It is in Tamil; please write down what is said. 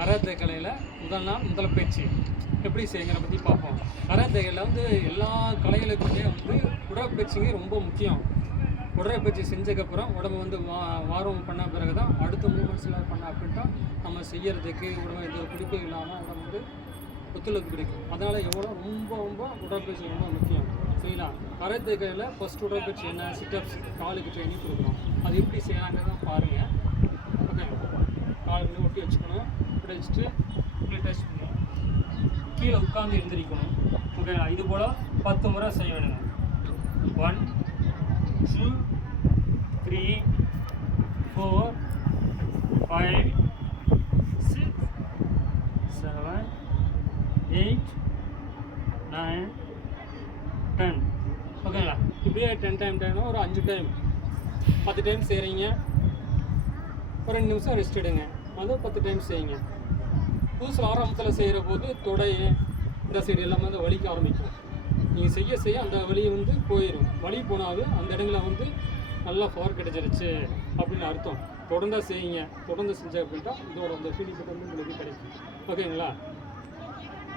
கராத்தே கலையில் முதல் நாள் முதல் பயிற்சி எப்படி செய்யுங்கிறத பற்றி பார்ப்போம். கராத்தே கலையில் வந்து எல்லா கலைகளுக்குமே வந்து உடற்பயிற்சிங்க ரொம்ப முக்கியம். உடற்பயிற்சி செஞ்சதுக்கப்புறம் உடம்பு வந்து வாரம் பண்ண பிறகு தான் அடுத்த மூமெண்ட்ஸ்லாம் பண்ண அப்படின்ட்டா நம்ம செய்யறதுக்கு உடம்பு எந்த பிடிப்பு இல்லாமல் உடம்பு வந்து ஒத்துழைப்பு கிடைக்கும். அதனால் எவ்வளோ ரொம்ப ரொம்ப உடற்பயிற்சி ரொம்ப முக்கியம். சரிங்களா? கராத்தே கலையில் ஃபஸ்ட் உடற்பயிற்சி என்ன, சிட்டப்ஸ், காலுக்கு ட்ரைனிங் கொடுக்கணும். அது எப்படி செய்யலாங்கிறத பாருங்கள். ஓகே, கால் வந்து ஒட்டி வச்சுக்கணும். இப்படி வச்சுட்டு இப்படி டச் பண்ணணும். கீழே உட்காந்து எழுந்திரிக்கணும். ஓகேங்களா? இது போல் 10 முறை செய்ய வேணுங்க. 1 2 3 4 5 6 7 8 9 10. ஓகேங்களா? இப்படியே 10 டைம் ஒரு 5 டைம் 10 டைம் செய்கிறீங்க. ஒரு 2 நிமிஷம் ரெஸ்ட் எடுங்க. அது 10 டைம் செய்யுங்க. புதுசில் ஆரம்பத்தில் செய்கிற போது தொடை இந்த சைடு எல்லாமே வந்து வலிக்க ஆரம்பிக்கும். நீங்கள் செய்ய செய்ய அந்த வலி வந்து போயிடும். வலி போனாலும் அந்த இடங்களில் வந்து நல்லா பவர் கிடைச்சிருச்சு அப்படின்னு அர்த்தம். தொடர்ந்து செய்யுங்க. தொடர்ந்து செஞ்ச அப்படின்ட்டா இதோட அந்த ஃபீலிங் வந்து உங்களுக்கு கிடைக்கும். ஓகேங்களா?